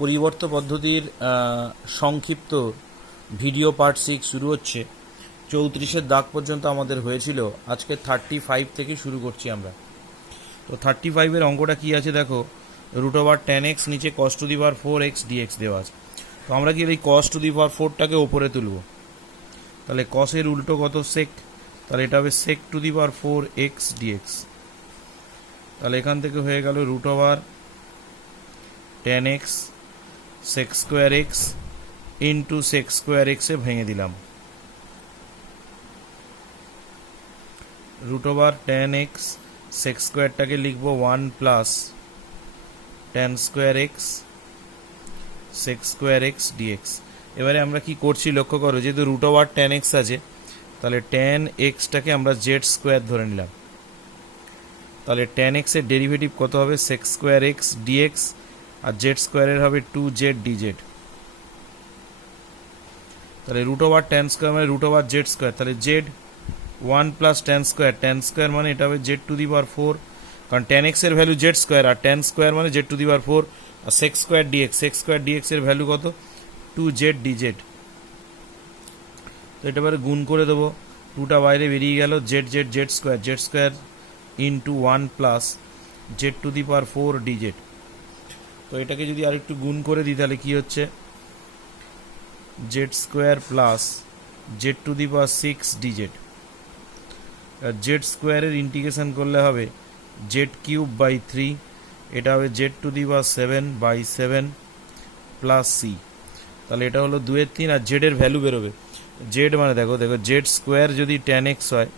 পরিবর্ত পদ্ধতির সংক্ষিপ্ত video part 6 শুরু হচ্ছে। 34-এর দাগ পর্যন্ত আমাদের হয়েছিল, আজকে 35 থেকে শুরু করছি আমরা। তো 35-এর অঙ্কটা কী আছে দেখো, √10x নিচে cos to the power 4x dx দেওয়া আছে। তো আমরা কি এই cos টু দি পাওয়ার 4টাকে ওপরে তুলব, তাহলে cos-এর উল্টো কত sec, তাহলে এটা হবে sec two the power 4x dx। তাহলে এখান থেকে হয়ে গেল √10x sec square x into sec square x এ ভেঙে দিলাম। √10x sec স্কোয়ারটাকে লিখব 1 plus tan square x sec square x dx। এবারে আমরা কি করছি লক্ষ্য করো, যেহেতু √10x আছে তাহলে tan x-টাকে আমরা z স্কোয়ার ধরে নিলাম। তাহলে tan x এর ডেরিভেটিভ কত হবে, sec স্কোয়ার x dx, আর z স্কোয়ারের হবে 2z dz। তাহলে √10 স্কোয়ার মানে √z স্কোয়ার, তাহলে z 1 প্লাস tan স্কোয়ার মানে এটা হবে z টু দি পাওয়ার 4, কারণ tan x এর ভ্যালু z স্কোয়ার, আর tan স্কোয়ার মানে z টু দি পাওয়ার 4, আর sec স্কোয়ার dx এর ভ্যালু কত, 2z dz। তো এটা এবারে গুণ করে দেবো, 2টা বাইরে বেরিয়ে গেল, z square into 1 plus z to the power 4 dz। তো এটাকে যদি আরেকটু গুণ করে দিই তাহলে কি হচ্ছে, z square plus z to the power 6 dz। z স্কোয়ারের ইন্টিগ্রেশন করলে হবে z কিউব বাই 3, এটা হবে z to the power 7/7 plus c। তাহলে এটা হলো 2/3, আর z এর ভ্যালু বেরোবে, z মানে দেখো z স্কোয়ার যদি tan x হয়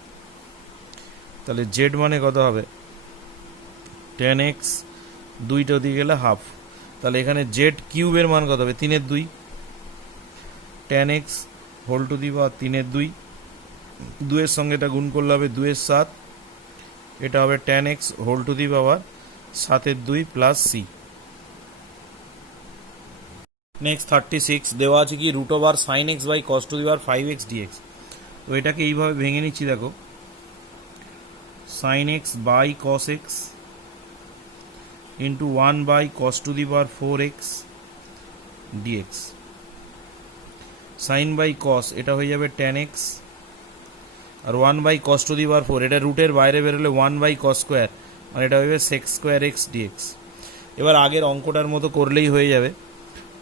তাহলে z মানে কত হবে, tan x 2টা দিয়ে গেলে হাফ, তাহলে এখানে z কিউবের মান কত হবে, 3/2, tan x whole to the power 3/2, 2 এর সঙ্গে এটা গুণ করলে হবে 2/7, এটা হবে tan x whole to the power 7/2 plus c। Next 36 দেওয়া আছে কি √sin x by cos to the power 5x dx। তো এটাকে এইভাবে ভেঙে নিচ্ছি, দেখো sin x by cos x into 1 by cos to the power 4x dx। sin by cos এটা হয়ে যাবে tan x, আর 1 by cos to the power 4, এটা রুটের বাইরে বেরোলে 1 বাই cos স্কোয়ার, আর এটা হবে sec স্কোয়ার x dx। এবার আগের অঙ্কটার মতো করলেই হয়ে যাবে,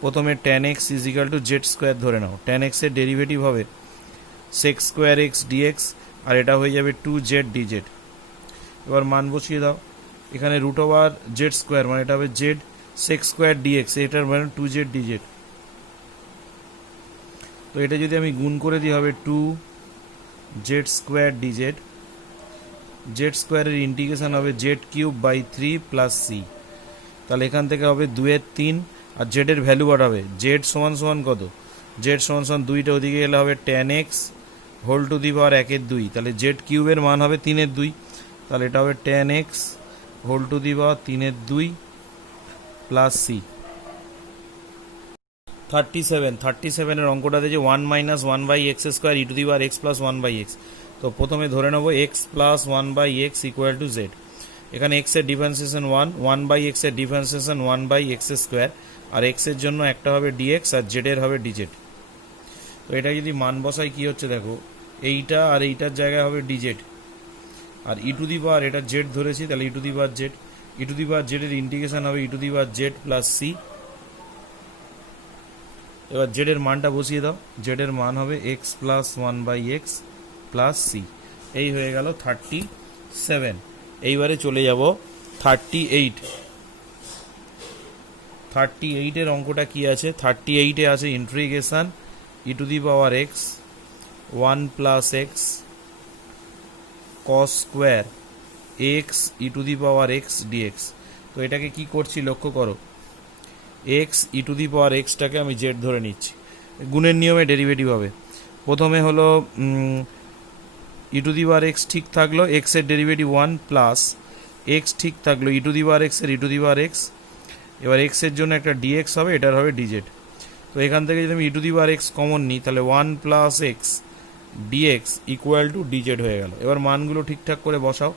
প্রথমে tan x is equal to z square ধরে নাও, tan x এর ডেরিভেটিভ হবে sec স্কোয়ার x dx, আর এটা হয়ে যাবে 2z dz। এবার মান বসিয়ে দাও, এখানে √z স্কোয়ার মানে এটা হবে z sec স্কোয়ার dx, এটার মানে 2z dz। তো এটা যদি আমি গুণ করে দিই হবে 2z স্কোয়ার dz, z স্কোয়ারের ইন্টিগ্রেশন হবে z cube by 3 plus c। তাহলে এখান থেকে হবে 2/3, আর z এর ভ্যালু বাড়াবে, z সমান সমান কত, z সমান সমান 2টা ওদিকে গেলে হবে tan x whole to the power 1/2, তাহলে z কিউবের মান হবে 3/2, তাহলে এটা হবে tan x whole to the power 3/2 plus c। 37-এর অঙ্কটাতে যে 1 minus 1/x square e to the power x plus 1/x। তো প্রথমে ধরে নেবো x plus 1/x equal to z। এখানে x এর ডিফারেন্সিয়েশন 1/x এর ডিফারেন্সিয়েশন 1/x স্কোয়ার, আর x এর জন্য একটা হবে dx, আর z এর হবে dz। তো এটা যদি মান বসাই কি হচ্ছে দেখো, এইটা আর এইটার জায়গায় হবে dz, R E to the পাওয়ার এটা z ধরেছি, তাহলে e to the power z এর ইন্টিগ্রেশন হবে e to the power z plus c। এবার z এর মানটা বসিয়ে দাও, z এর মান হবে x plus 1/x plus c। এই হয়ে গেল 37। এইবারে চলে যাব 38-এর অঙ্কটা কি আছে, 38-এ আছে integration E to the power x 1 plus x cos square x E to the power x dx। তো এটাকে কি করছি লক্ষ্য করো, x ই টু দি পাওয়ার xটাকে আমি z ধরে নিচ্ছি, গুণের নিয়মে ডেরিভেটিভ হবে। প্রথমে হলো ই টু দি পাওয়ার x ঠিক থাকলো, x এর ডেরিভেটিভ 1 প্লাস x ঠিক থাকলো ই টু দি পাওয়ার x এর ই টু দি পাওয়ার x। এবার x এর জন্য একটা dx হবে, এটার হবে dz। তো এখান থেকে যদি আমি e to the power x common নিই তাহলে 1 plus x dx equal to dz হয়ে গেল। এবার মানগুলো ঠিকঠাক করে বসাও,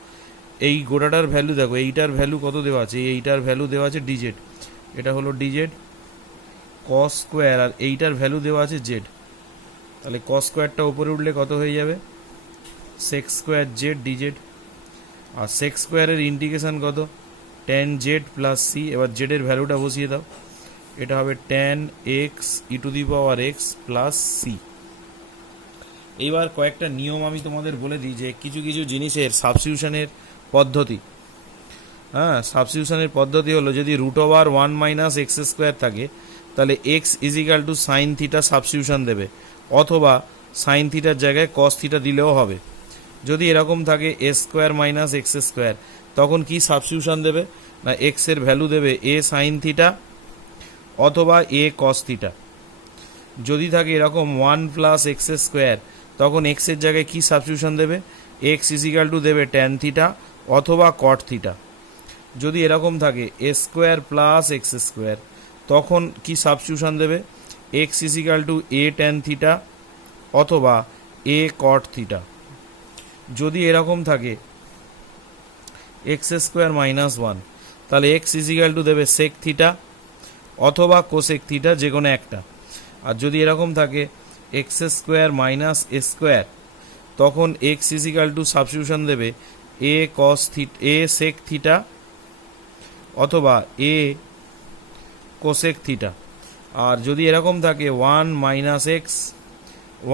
এই গোটাটার ভ্যালু দেখো, এইটার ভ্যালু কত দেওয়া আছে, এইটার ভ্যালু দেওয়া আছে dz, এটা হলো dz, কস স্কোয়ার, আর এইটার ভ্যালু দেওয়া আছে জেড, তাহলে কস স্কোয়ারটা উপরে উঠলে কত হয়ে যাবে, সেক স্কোয়ার জেড ডিজেড। আর সেক স্কোয়ারের ইন্টিগ্রেশন কত, ট্যান জেড প্লাস সি। এবার জেডের ভ্যালুটা বসিয়ে দাও, এটা হবে tan x e to the power x plus c. এইবার কয়েকটা নিয়ম আমি তোমাদের বলে দিই, যে কিছু কিছু জিনিসের সাবস্টিটিউশনের পদ্ধতি। হ্যাঁ, সাবস্টিটিউশনের পদ্ধতি হলো, যদি root over 1 minus x square থাকে, তাহলে x is equal to sine theta substitution দেবে, অথবা সাইন থিটার জায়গায় কস থিটা দিলেও হবে। যদি এরকম থাকে এ স্কোয়ার মাইনাস এক্স স্কোয়ার, তখন কি সাবস্টিটিউশন দেবে না, এক্স এর ভ্যালু দেবে এ সাইন থিটা অথবা এ কস থিটা। যদি থাকে এরকম 1 প্লাস এক্স স্কোয়ার, তখন এক্স এর জায়গায় কি সাবস্টিটিউশন দেবে, এক্স ইজিক্যাল টু দেবে ট্যান থিটা অথবা কট থিটা। যদি এরকম থাকে এ স্কোয়ার প্লাস এক্স স্কোয়ার, তখন কি সাবস্টিটিউশন দেবে, এক্স ইজিক্যাল টু এ ট্যান থিটা অথবা এ কট থিটা। যদি এরকম থাকে এক্স স্কোয়ার মাইনাস 1, তাহলে এক্স ইজিক্যাল টু দেবে সেক থিটা অথবা কোসেক থিটা, যে কোনো একটা। আর যদি এরকম থাকে x square minus a square, তখন এক্স ইজিক্যাল টু সাবস্টিটিউশন দেবে এ কস থিটা, এ সেক থিটা অথবা এ কোসেক থিটা। আর যদি এরকম থাকে 1 মাইনাস এক্স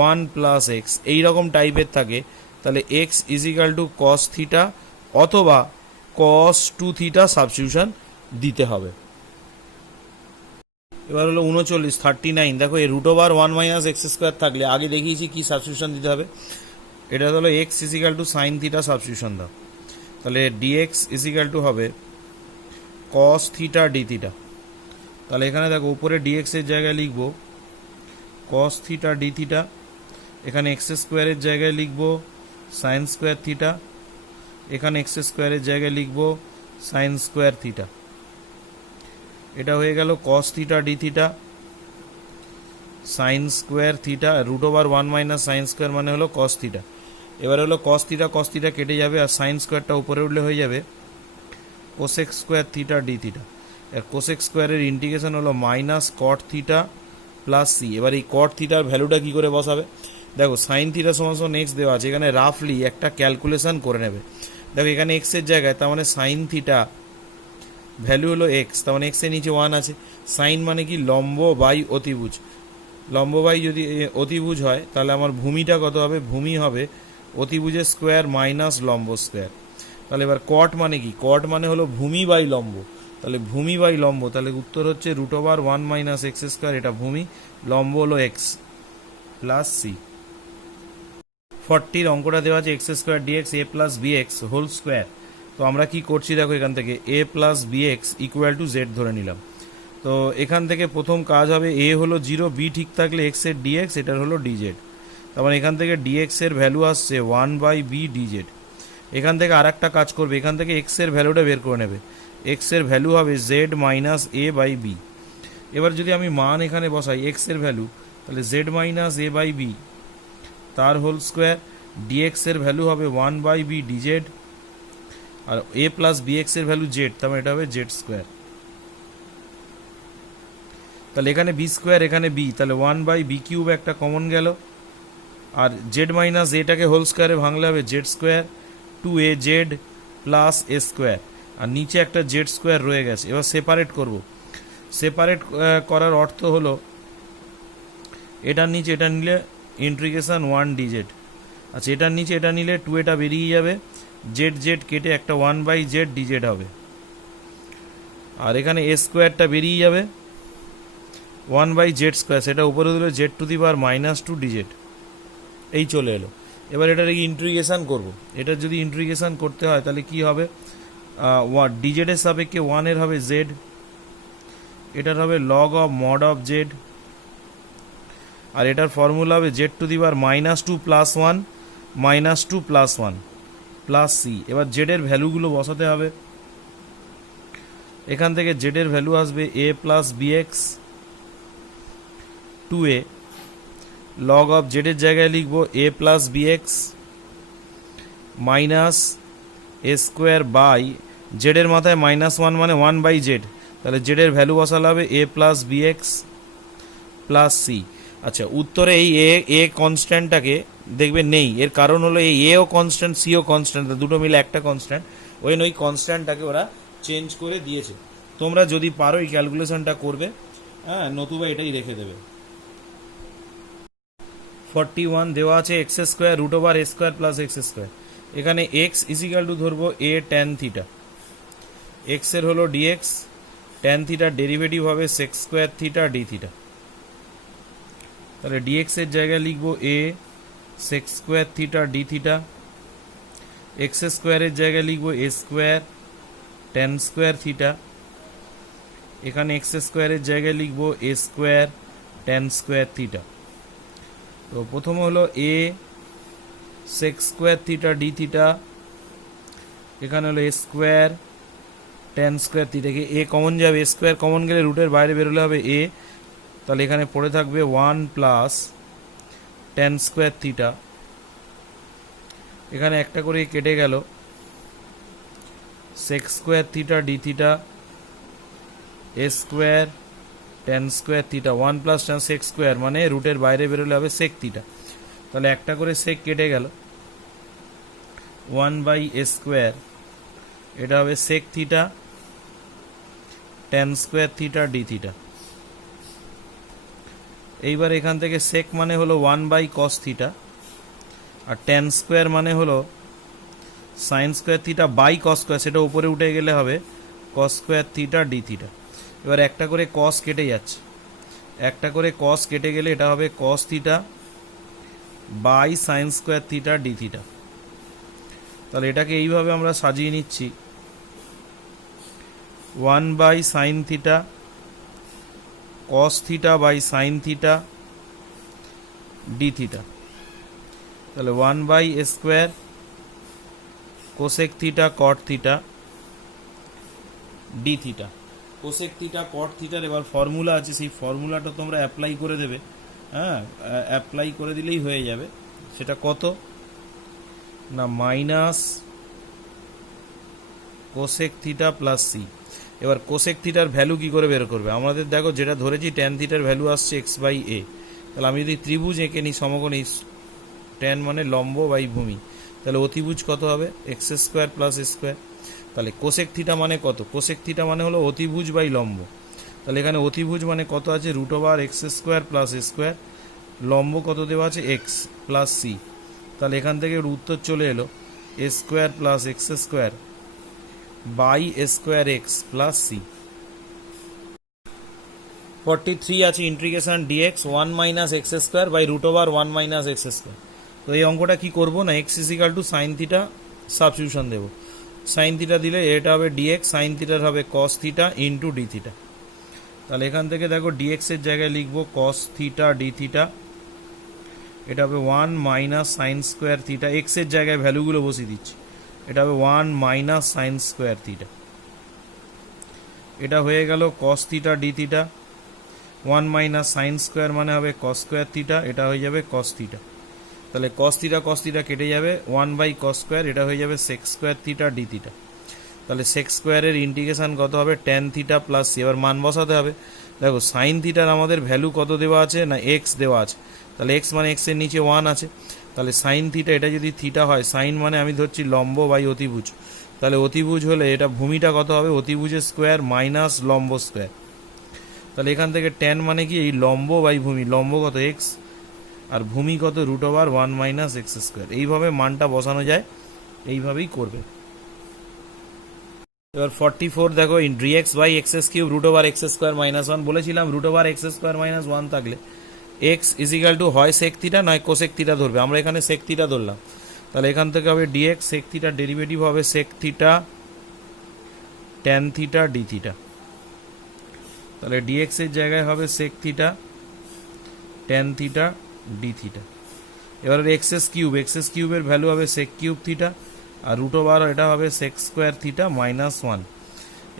1 প্লাস এক্স, এইরকম টাইপের থাকে, তাহলে x is equal to cos theta অথবা কস 2 থিটা সাবস্টিটিউশন দিতে হবে। এবার হলো 39 দেখো, এই root over 1 minus x square থাকলে আগে দেখিয়েছি কি সাবস্টিটিউশন দিতে হবে, এটা হলো x is equal to sine theta substitution দাও, তাহলে ডিএক্স ইজিক্যাল টু হবে কস থিটা ডি থিটা। তাহলে এখানে দেখো উপরে ডিএক্স এর জায়গায় লিখবো কস থিটা ডি থিটা, এখানে এক্স স্কোয়ারের জায়গায় লিখবো সাইন স্কোয়ার থিটা, এখানে এক্স স্কোয়ারের জায়গায় লিখবো সাইন স্কোয়ার থিটা। এটা হয়ে গেল cos theta d theta sine square theta, root over 1 minus sine square মানে হলো কস থিটা। এবার হলো কস থিটা কেটে যাবে, আর সাইন স্কোয়ারটা উপরে উঠলে হয়ে যাবে cosec square theta d theta. আর কোসেক স্কোয়ারের ইন্টিগ্রেশন হলো minus cot theta plus c. এবার এই কট থিটার ভ্যালুটা কি করে বসাবে, দেখো সাইন থিটা সমান এক্স দেওয়া আছে, এখানে রাফলি একটা ক্যালকুলেশন করে নেবে। দেখো এখানে এক্স এর জায়গায়, তার মানে সাইন থিটা ভ্যালু হলো এক্স, তার মানে এক্স এর নিচে 1 আছে। সাইন মানে কি, লম্ব বাই অতিভুজ, লম্ব বাই যদি অতিভুজ হয়, তাহলে আমার ভূমিটা কত হবে, ভূমি হবে অতিভুজের স্কোয়ার মাইনাস লম্ব স্কোয়ার। তাহলে এবার কট মানে কি, কট মানে হলো ভূমি বাই লম্ব, তাহলে ভূমি বাই লম্ব, তাহলে উত্তর হচ্ছে root over 1 minus x square, এটা ভূমি, লম্ব হলো এক্স প্লাস সি। 40 অঙ্কটা দেওয়া আছে x square dx a plus b x whole square. তো আমরা কি করছি দেখো, এখান থেকে a plus b x equal to z ধরে নিলাম। তো এখান থেকে প্রথম কাজ হবে, এ হলো 0, বি ঠিক থাকলে এক্স এর ডিএক্স, এটার হলো ডিজেড। তার মানে এখান থেকে ডিএক্স এর ভ্যালু আসছে 1 বাই বি ডিজেড। এখান থেকে আর একটা কাজ করবে, এখান থেকে এক্স এর ভ্যালুটা বের করে নেবে, এক্স এর ভ্যালু হবে z minus a by b. এবার যদি আমি মান এখানে বসাই এক্স এর ভ্যালু, তাহলে z minus a by b তার হোল স্কোয়ার, ডিএক্স এর ভ্যালু হবে 1 বাই বি ডিজেড, আর এ প্লাস বি এক্স এর ভ্যালু জেড, তার মানে এটা হবে জেড স্কোয়ার। তাহলে এখানে বি স্কোয়ার এখানে বি, তাহলে 1 বাই বি কিউব একটা কমন গেল, আর জেড মাইনাস এটাকে হোল স্কোয়ারে ভাঙলে হবে z square 2a z plus a square, আর নিচে একটা জেড স্কোয়ার রয়ে গেছে। এবার সেপারেট করব, সেপারেট করার অর্থ হলো এটার নিচে এটা নিলে ইন্টিগ্রেশন 1 ডিজেড, আচ্ছা এটার নিচে এটা নিলে 2 এটা বেরিয়ে যাবে, জেড জেড কেটে একটা 1 বাই জেড ডিজেড হবে, আর এখানে এ স্কোয়ারটা বেরিয়ে যাবে 1 বাই জেড স্কোয়ার, সেটা উপরে দিলে Z to the power -2 DZ, এই চলে এলো। এবার এটার ইন্টিগ্রেশন করব, এটা যদি ইন্টিগ্রেশন করতে হয় তাহলে কি হবে, ডিজেডের সাপেক্ষে 1 এর হবে জেড, এটার হবে log of mod of z, আর এটার ফর্মুলা হবে z to the power -2 plus 1 -2 plus 1 plus c. এবার জেডের ভ্যালুগুলো বসাতে হবে, এখান থেকে জেডের ভ্যালু আসবে a plus b x 2a, log of জেডের জায়গায় লিখব a plus b x minus a square by, জেডের মাথায় -1 মানে 1 বাই জেড, তাহলে জেডের ভ্যালু বসালে হবে a plus b x plus c. আচ্ছা, উত্তরে এই এ কনস্ট্যান্টটাকে দেখবে নেই, এর কারণ হলো এই এও কনস্ট্যান্ট সিও কনস্ট্যান্ট, দুটো মিলে একটা কনস্ট্যান্ট, ওই কনস্ট্যান্টটাকে ওরা চেঞ্জ করে দিয়েছে। তোমরা যদি পারো এই ক্যালকুলেশনটা করবে, হ্যাঁ, নতুবা এটাই রেখে দেবে। 41 দেওয়া আছে x square root over a square plus x square. এখানে এক্স ইজিক্যাল টু ধরবো এ ট্যান থিটা, এক্স এর হলো ডিএক্স, ট্যান থিটার ডেরিভেটিভ হবে sec square theta d theta. তাহলে ডিএক্স এর জায়গায় লিখবো a sec square theta d theta, x স্কোয়ারের জায়গায় লিখবো a square tan square theta, এখানে এক্স স্কোয়ারের জায়গায় লিখবো a square tan square theta. তো প্রথম হলো a sec square theta d theta, এখানে হলো এ square tan square থিটাকে a common যাবে, এ স্কোয়ার কমন গেলে রুটের বাইরে বেরোলে হবে এ, তাহলে এখানে পড়ে থাকবে 1 প্লাস ট্যান স্কোয়ার থিটা, এখানে একটা করে কেটে গেল sec square theta d theta, a square tan square theta, 1 plus tan sec square মানে রুটের বাইরে বেরোলে হবে সেক থিটা, তাহলে একটা করে সেক কেটে গেল, 1 বাই এ স্কোয়ার, এটা হবে sec theta tan square theta d theta. এইবার এখান থেকে সেক মানে হলো 1 বাই কস থিটা, আর ট্যান স্কোয়ার মানে হলো sine square theta by cos square, সেটা উপরে উঠে গেলে হবে cos square theta d theta. এবার একটা করে কস কেটে যাচ্ছে, একটা করে কস কেটে গেলে এটা হবে cos theta by sine square theta d theta. তাহলে এটাকে এইভাবে আমরা সাজিয়ে নিচ্ছি, 1 by sine theta cos theta by sine theta d theta, তাহলে 1 by a square cosec theta cot theta d theta. Cosec theta cot থিটার এবার ফর্মুলা আছে, সেই ফর্মুলাটা তোমরা অ্যাপ্লাই করে দেবে, হ্যাঁ, অ্যাপ্লাই করে দিলেই হয়ে যাবে। সেটা কত না, minus cosec theta plus c. এবার কোসেক থিটার ভ্যালু কি করে বের করবে, আমাদের দেখো যেটা ধরেছি ট্যান থিটার ভ্যালু আসছে এক্স বাই এ, তাহলে আমি যদি ত্রিভুজ এঁকে নিই সমকোণী, ট্যান মানে লম্ব বাই ভূমি, তাহলে অতিভুজ কত হবে এক্স স্কোয়ার প্লাস স্কোয়ার। তাহলে কোসেক থিটা মানে কত, কোসেক থিটা মানে হলো অতিভুজ বাই লম্ব, তাহলে এখানে অতিভুজ মানে কত আছে root over x square plus square, লম্ব কত দেওয়া আছে এক্স প্লাস সি, তাহলে এখান থেকে উত্তর চলে এলো a square plus x square by square x plus c. 43 আছে integration dx 1 minus x square by root over 1 minus x square. তো এই অঙ্কটা কি করবো না, x is equal to sine theta substitution দেবো, সাইন থিটা দিলে এটা হবে ডিএক্স, সাইন থিটার হবে cos theta into d theta. তাহলে এখান থেকে দেখো ডিএক্স এর জায়গায় লিখবো কস থিটা ডি থিটা, এটা হবে 1 minus sine square theta, x এর জায়গায় ভ্যালুগুলো বসিয়ে দিচ্ছি, এটা হবে 1 মাইনাস সাইন স্কোয়ার থিটা, এটা হয়ে গেল cos theta d theta, 1 minus sine square মানে হবে কস স্কোয়ার থিটা, এটা হয়ে যাবে কস থিটা, তাহলে কস থিটা কেটে যাবে, 1 বাই কস স্কোয়ার, এটা হয়ে যাবে sec square theta d theta. তাহলে সেক স্কোয়ারের ইন্টিগ্রেশন কত হবে ট্যান থিটা প্লাস সি। এবার মান বসাতে হবে, দেখো সাইন থিটার আমাদের ভ্যালু কত দেওয়া আছে না এক্স দেওয়া আছে, তাহলে এক্স মানে এক্সের নিচে 1 আছে, তাহলে সাইন থিটা, এটা যদি থিটা হয়, সাইন মানে আমি ধরছি লম্ব বাই অতিভুজ, তাহলে অতিভুজ হলে এটা ভূমিটা কত হবে অতিভুজের স্কোয়ার মাইনাস লম্ব স্কোয়ার, তাহলে এখান থেকে ট্যান মানে কি এই লম্ব বাই ভূমি, লম্ব কত এক্স আর ভূমি কত root over 1 minus x square, এইভাবে মানটা বসানো যায়, এইভাবেই করবে। এবার 44 দেখো dx by x cube root over x square minus 1, বলেছিলাম root over x square minus 1 থাকলে এক্স ইজিক্যাল টু হয় সেক থিটা নয় কোসেক থিটা ধরবে, আমরা এখানে সেক থিটা ধরলাম, তাহলে এখান থেকে হবে ডিএক্স সেক থিটার ডেরিভেটিভ হবে sec theta tan theta d theta, তাহলে ডিএক্স এর জায়গায় হবে sec theta tan theta d theta. এবার এক্স কিউবের ভ্যালু হবে সেক কিউব থিটা, আর রুট ওভার এটা হবে সেক স্কোয়ার থিটা মাইনাস 1।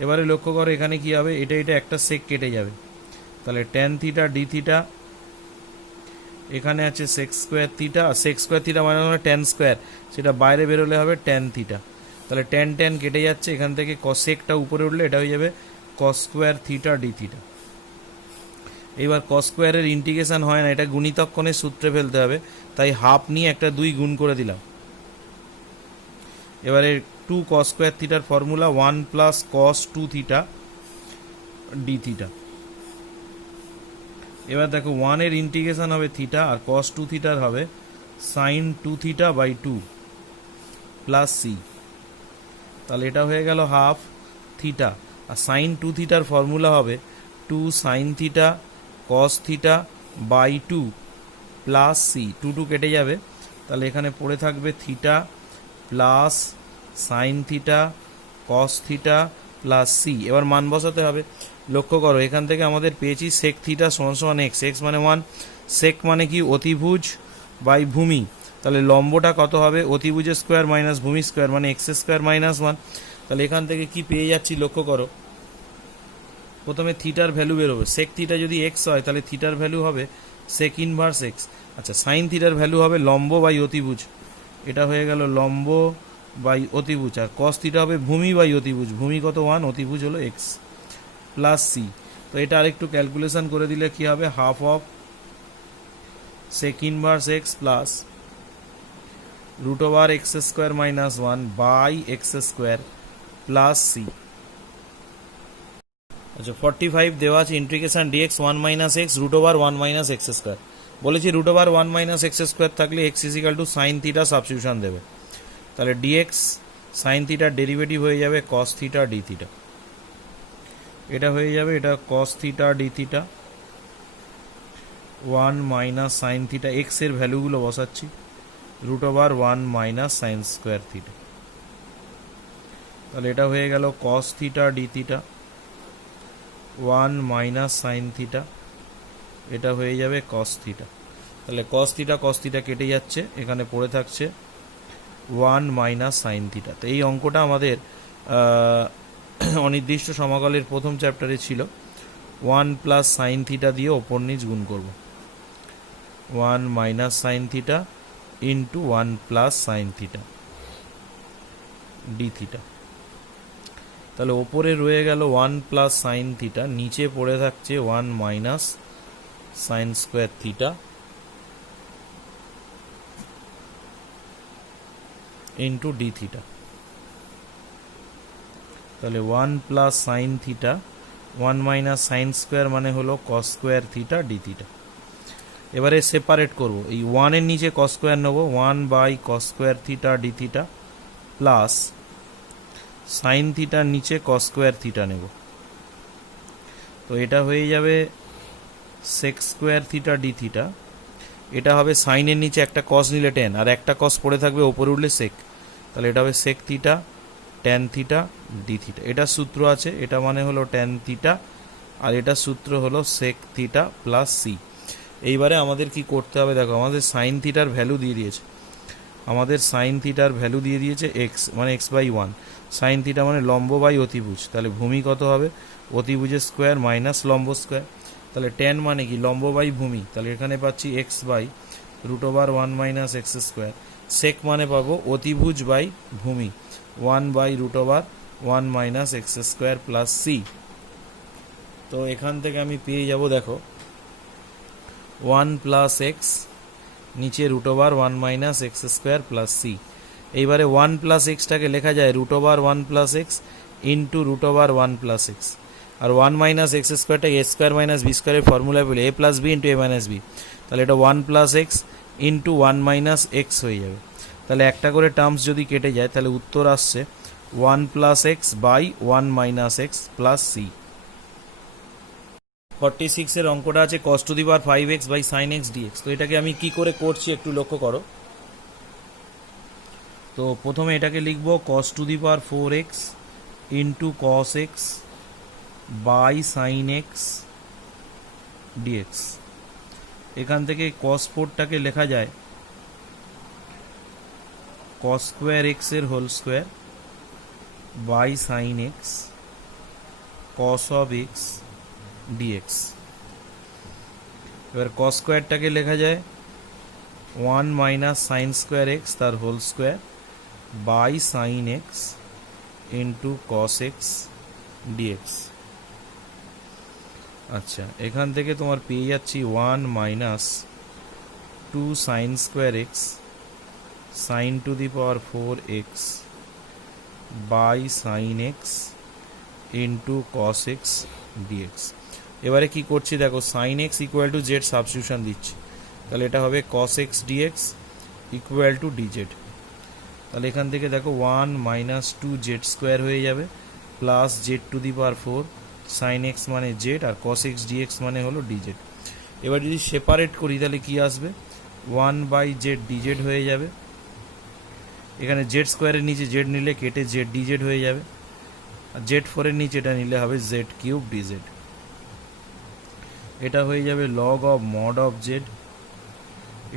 এবারে লক্ষ্য করো এখানে কি হবে, এটা একটা সেক কেটে যাবে, তাহলে ট্যান থিটা ডি থিটা, এখানে আছে সেক স্কোয়ার থিটা, আর সেক স্কোয়ার থিটা মানে হলো ট্যান স্কোয়ার, সেটা বাইরে বেরোলে হবে ট্যান থিটা, তাহলে ট্যান ট্যান কেটে যাচ্ছে, এখান থেকে কসেকটা উপরে উঠলে এটা হয়ে যাবে কস স্কোয়ার থিটা ডি থিটা। এইবার কস স্কোয়ারের ইন্টিগ্রেশন হয় না, এটা গুণিতক কোণের সূত্রে ফেলতে হবে, তাই হাফ নিয়ে একটা 2 গুণ করে দিলাম। এবারে 2 কস স্কোয়ার থিটার formula 1 plus cos 2 theta d theta. এবার দেখো 1 এর ইন্টিগ্রেশন হবে থিটা, আর কস 2 থিটার হবে sine 2 theta by 2 plus c. তাহলে এটা হয়ে গেল হাফ থিটা, আর সাইন 2 থিটার ফর্মুলা হবে 2 sine theta cos theta by 2 plus c. 2 কেটে যাবে, তাহলে এখানে পড়ে থাকবে theta plus sine theta cos theta plus c. এবার মান বসাতে হবে। লক্ষ্য করো এখান থেকে আমাদের পেয়েছি সেক থিটা সমান সমান এক্স, এক্স মানে 1, সেক মানে কি অতিভুজ বাই ভূমি, তাহলে লম্বটা কত হবে অতিভুজের স্কোয়ার মাইনাস ভূমি স্কোয়ার মানে এক্স স্কোয়ার মাইনাস 1। তাহলে এখান থেকে কি পেয়ে যাচ্ছি লক্ষ্য করো, প্রথমে থিটার ভ্যালু বেরোবে, সেক থিটা যদি এক্স হয় তাহলে থিটার ভ্যালু হবে সেক ইনভার্স এক্স। আচ্ছা, সাইন থিটার ভ্যালু হবে লম্ব বাই অতিভুজ, এটা হয়ে গেল লম্ব বাই অতিভুজ, আর কস থিটা হবে ভূমি বাই অতিভুজ, ভূমি কত 1, অতিভুজ হলো এক্স প্লাস সি। তো এটা আরেকটু ক্যালকুলেশন করে দিলে কি হবে, half of sec inverse x plus root over x square minus 1 by x square plus c. আচ্ছা 45 দেওয়া আছে integration dx 1 minus x root over 1 minus x square, বলেছি root over 1 minus x square থাকলে x is equal to sine theta substitution দেবে, তাহলে dx sine থিটার derivative হয়ে যাবে কস থিটা ডি থিটা, এটা হয়ে যাবে এটা cos theta d theta 1 minus sine theta, x এর ভ্যালুগুলো বসাচ্ছি root over 1 minus sine square theta, তাহলে এটা হয়ে গেল cos theta d theta 1 minus sine theta, এটা হয়ে যাবে কস থিটা, তাহলে কস থিটা কেটে যাচ্ছে, এখানে পড়ে থাকছে 1 মাইনাস সাইন থিটা। তো এই অঙ্কটা আমাদের অনির্দিষ্ট সমাকলের প্রথম চ্যাপ্টারে ছিল। 1 প্লাস সাইন থিটা দিয়ে ওপর নিচ গুণ করব, 1 minus sine theta into 1 plus sine theta d theta. তাহলে ওপরে রয়ে গেল 1 প্লাস সাইন থিটা, নিচে পড়ে থাকছে 1 minus sine square theta into d theta. তাহলে 1 plus sine theta 1 minus sine square মানে হলো cos square theta d theta. এবারে সেপারেট করব, এই 1 এর নিচে কস স্কোয়ার নেব 1 by cos square theta d theta plus sine থিটার নিচে কস স্কোয়ার থিটা নেব, তো এটা হয়ে যাবে sec square theta d theta, এটা হবে সাইনের নিচে একটা কস নিলে টেন আর একটা কস পড়ে থাকবে ওপরে উঠলে সেক, তাহলে এটা হবে sec theta tan theta d theta. এটা সূত্র আছে, এটা মানে হলো ট্যান থিটা আর এটা সূত্র হলো সেক থিটা প্লাস সি। এইবারে আমাদের কি করতে হবে, দেখো আমাদের সাইন থিটার ভ্যালু দিয়ে দিয়েছে, আমাদের সাইন থিটার ভ্যালু দিয়ে দিয়েছে এক্স মানে এক্স বাই 1, সাইন থিটা মানে লম্ব বাই অতিভুজ, তাহলে ভূমি কত হবে অতিভুজের স্কোয়ার মাইনাস লম্ব স্কোয়ার, তাহলে ট্যান মানে কি লম্ব বাই ভূমি, তাহলে এখানে পাচ্ছি x by root over 1 minus x square, sec মানে পাবো অতিভুজ বাই ভূমি 1 by root over 1 minus x square plus c. তো এখান থেকে আমি পেয়ে যাব দেখো 1 প্লাস এক্স নিচে root over 1 minus x square plus c. এইবারে 1 প্লাস এক্সটাকে লেখা যায় root over 1 plus x into root over 1 plus x, আর 1 মাইনাস এক্স স্কোয়ারটা এ স্কোয়ার মাইনাস বি স্কোয়ারের ফর্মুলা বলে a plus b into a minus b, তাহলে এটা 1 plus x into 1 minus x হয়ে যাবে, তাহলে একটা করে টার্মস যদি কেটে যায় তাহলে উত্তর আসছে 1 plus x by 1 minus x plus c. 46 এর অঙ্কটা আছে cos to the power 5x by sin x dx। তো এটাকে আমি কি করে করছি একটু লক্ষ্য করো। তো প্রথমে এটাকে লিখব cos to the power 4x into cos x by sin x dx। এখান থেকে cos 4টাকে লেখা যায় cos স্কোয়ার x এর whole square by sin x cos of x dx। এবার cos স্কোয়ারটাকে লেখা যায় 1 মাইনাস সাইন স্কোয়ার x তার whole square by sin x into cos x dx। আচ্ছা, এখান থেকে তোমার পেয়ে যাচ্ছি 1 minus 2 sine square x sine to the power 4x by sine x into cos x dx. এবারে কি করছি দেখো, sine x equal to z substitution দিচ্ছি, তাহলে এটা হবে cos x dx equal to dz. তাহলে এখান থেকে দেখো 1 মাইনাস 2 জেড স্কোয়ার হয়ে যাবে plus z to the power 4 sine x মানে জেড আর কস এক্স ডিএক্স মানে হলো ডিজেড। এবার যদি সেপারেট করি তাহলে কি আসবে, 1 বাই জেড ডিজেড হয়ে যাবে, এখানে জেড স্কোয়ারের নিচে জেড নিলে কেটে জেড ডিজেড হয়ে যাবে, আর জেড ফোরের নিচে এটা নিলে হবে জেড কিউব ডিজেড। এটা হয়ে যাবে log of mod of z,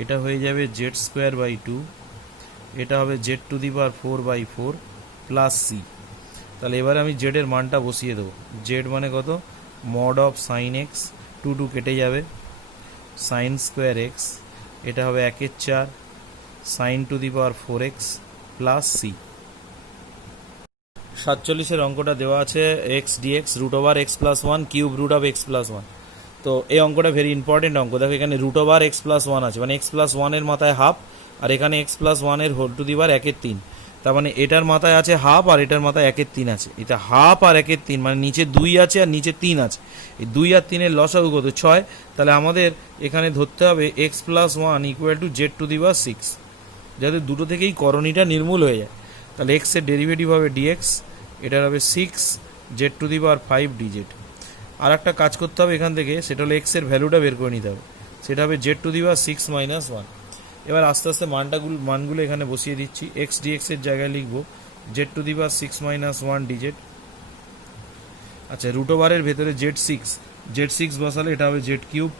এটা হয়ে যাবে জেড স্কোয়ার বাই 2, এটা হবে z to the power 4 by 4 plus c. তাহলে এবারে আমি জেডের মানটা বসিয়ে দেবো, জেড মানে কত, মড অফ সাইন এক্স, 2 কেটে যাবে, সাইন স্কোয়ার এক্স, এটা হবে 1/4 sine to the power 4x plus c. 47-এর অঙ্কটা দেওয়া আছে x dx root over x plus 1 cube root of x plus 1। তো এই অঙ্কটা ভেরি ইম্পর্টেন্ট অঙ্ক। দেখো এখানে রুট ওভার এক্স প্লাস 1 আছে, মানে এক্স প্লাস 1-এর মাথায় হাফ, আর এখানে এক্স প্লাস 1-এর হোল টু দি পাওয়ার 1/3, তার মানে এটার মাথায় আছে হাফ আর এটার মাথায় 1/3 আছে। এটা হাফ আর 1/3 মানে নিচে 2 আছে আর নিচে 3 আছে, এই 2 আর 3-এর লসাগু কত, 6। তাহলে আমাদের এখানে ধরতে হবে x plus 1 equal to z to the power 6, যাতে দুটো থেকেই করণীটা নির্মূল হয়ে যায়। তাহলে এক্সের ডেরিভেটিভ হবে ডিএক্স, এটার হবে 6 z to the power 5 dz. আর একটা কাজ করতে হবে এখান থেকে, সেটা হলো এক্সের ভ্যালুটা বের করে নিতে হবে, সেটা হবে z to the power 6 minus 1। এবার আস্তে আস্তে মানগুলো এখানে বসিয়ে দিচ্ছি, এক্স ডিএক্স এর জায়গায় লিখবো Z to the power 6 minus 1 DZ. আচ্ছা, রুট ওভারের ভেতরে জেড 6 বসালে এটা হবে জেড কিউব,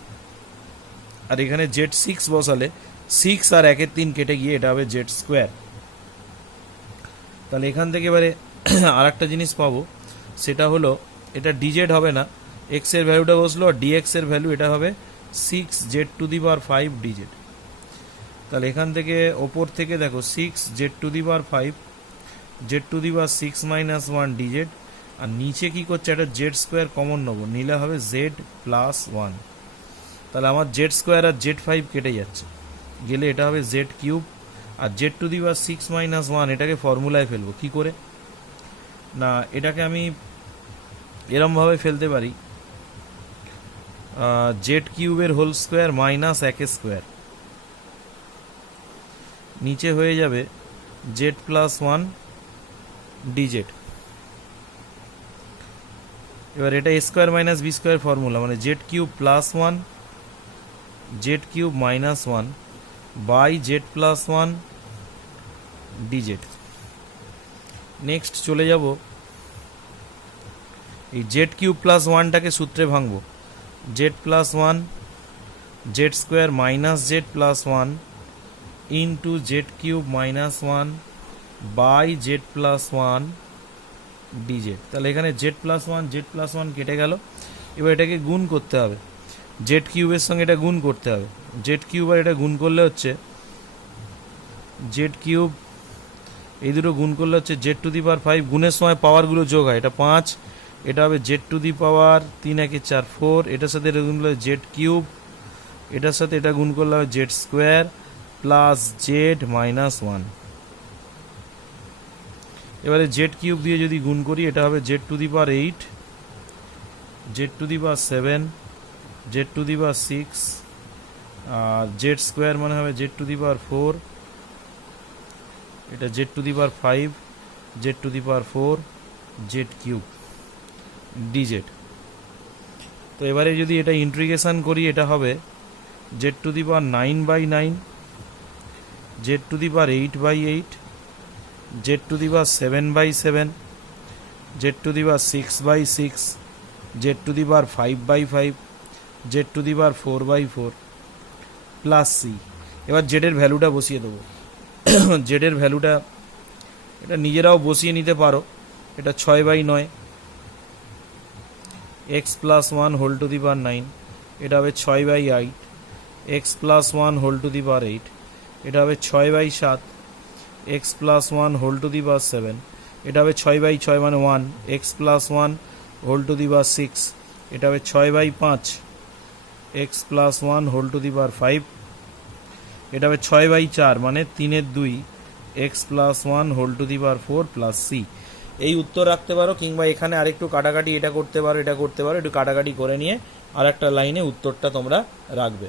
আর এখানে জেড 6 বসালে 6 আর 1/3 কেটে গিয়ে এটা হবে জেড স্কোয়ার। তাহলে এখান থেকে এবারে আর একটা জিনিস পাবো, সেটা হলো এটা ডিজেড হবে না, এক্স এর ভ্যালুটা বসলো, আর ডিএক্স এর ভ্যালু এটা হবে 6 z to the power 5 dz. তাহলে এখান থেকে ওপর থেকে দেখো 6 z to the power 5 z to the power 6 minus 1 dz, আর নিচে কি করছে, একটা জেড স্কোয়ার কমন নেবো, নিলে হবে জেড প্লাস 1। তাহলে আমার জেড স্কোয়ার আর জেড 5 কেটে যাচ্ছে, গেলে এটা হবে জেড কিউব, আর z to the power 6 minus 1 এটাকে ফর্মুলায় ফেলবো। কি করে না, এটাকে আমি এরমভাবে ফেলতে পারি, জেড কিউবের হোল স্কোয়ার মাইনাস 1 স্কোয়ার, নিচে হয়ে যাবে জেড প্লাস 1 ডিজেড। এবার এটা a square minus b square formula, মানে z cube plus 1 z cube minus 1 by z plus 1 dz. Next চলে যাব এই জেড কিউব প্লাস 1টাকে সূত্রে ভাঙবো, z plus 1 z square minus z plus 1 into z cube minus 1 by z plus 1 dz. তাহলে এখানে Z plus 1 কেটে গেল, এবার এটাকে গুণ করতে হবে, জেড কিউবের সঙ্গে এটা গুণ করতে হবে, জেড কিউব আর এটা গুণ করলে হচ্ছে জেড কিউব, এই দুটো গুণ করলে হচ্ছে জেড টু দি পাওয়ার 5, গুণের সময় পাওয়ারগুলো যোগ হয়, এটা 5, এটা হবে জেড টু দি পাওয়ার 3 × 4 4, এটার সাথে এটা গুণ করলে জেড কিউব, এটার সাথে এটা গুণ করলে হবে z square plus Z minus 1। এবারে জেড কিউব দিয়ে যদি গুণ করি, এটা হবে z to the power 8 z to the power 7 z to the power 6, আর জেড স্কোয়ার মানে হবে জেড টু দি পাওয়ার 4, এটা z to the power 5 z to the power 4 z cube dz. তো এবারে যদি এটা ইন্টিগ্রেশন করি, এটা হবে z to the power 9/9 z to the power 8/8 z to the power 7/7 z to the power 6/6 z to the power 5/5 z to the power 4/4 plus c. এবার জেডের ভ্যালুটা বসিয়ে দেবো, জেডের ভ্যালুটা এটা নিজেরাও বসিয়ে নিতে পারো, এটা 6/9 x plus 1 whole to the power 9, এটা হবে 6/8 x plus 1 whole to the power 8, এটা হবে 6/7 x plus 1 whole to the power 7, এটা হবে 6/6 মানে 1 x plus 1 whole to the power 6, এটা হবে 6/5 x plus 1 whole to the power 5। এটা হবে 6/4 মানে 3/2 x plus 1 whole to the power 4 plus C. এই উত্তর রাখতে পারো, কিংবা এখানে আরেকটু কাটাকাটি এটা করতে পারো, একটু কাটাকাটি করে নিয়ে আর একটা লাইনে উত্তরটা তোমরা রাখবে।